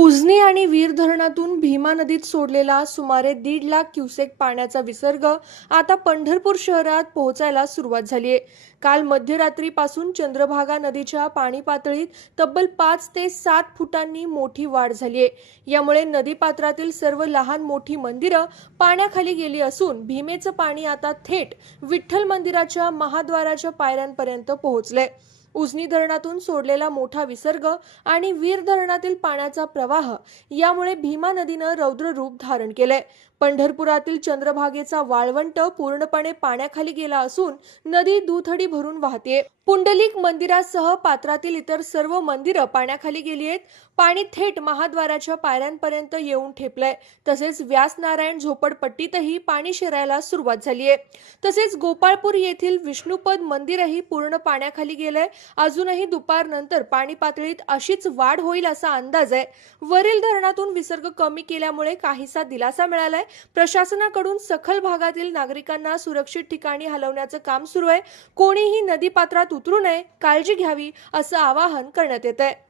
उजनी आणि वीर धरणातून भीमा नदीत सोडलेला सुमारे 1.5 लाख क्युसेक पाण्याचा विसर्ग आता पंढरपूर शहरात पोहोचायला सुरुवात झाली आहे. काल मध्यरात्रीपासून चंद्रभागा नदीच्या पाणी पातळीत तब्बल 5 ते 7 फुटांनी मोठी वाढ झाली आहे. यामुळे नदीपात्रातील सर्व लहान मोठी मंदिरं पाण्याखाली गेली असून भीमेचं पाणी आता थेट विठ्ठल मंदिराच्या महाद्वाराच्या पायऱ्यांपर्यंत पोहोचले. उजनी धरणातून सोडलेला मोठा विसर्ग आणि वीर धरणातील पाण्याचा प्रवाह यामुळे भीमा नदीनं रौद्र रूप धारण केलंय. पंढरपुरातील चंद्रभागेचा वाळवंट पूर्णपणे पाण्याखाली गेला असून नदी दुथडी भरून वाहते. पुंडलिक मंदिरासह पात्रातील इतर सर्व मंदिरं पाण्याखाली गेली आहेत. पाणी थेट महाद्वाराच्या पायऱ्यांपर्यंत येऊन ठेपलंय. तसेच व्यासनारायण झोपडपट्टीतही पाणी शिरायला सुरुवात झाली आहे. तसेच गोपाळपूर येथील विष्णुपद मंदिरही पूर्ण पाण्याखाली गेलंय. अजूनही दुपारनंतर पाणी पातळीत अशीच वाढ होईल असा अंदाज आहे. वरील धरणातून विसर्ग कमी केल्यामुळे काहीसा दिलासा मिळालाय. प्रशासनाकडून सखल भागातील नागरिकांना सुरक्षित ठिकाणी हलवण्याचं काम सुरू आहे. कोणीही नदीपात्रात उतरू नये, काळजी घ्यावी असं आवाहन करण्यात येत आहे.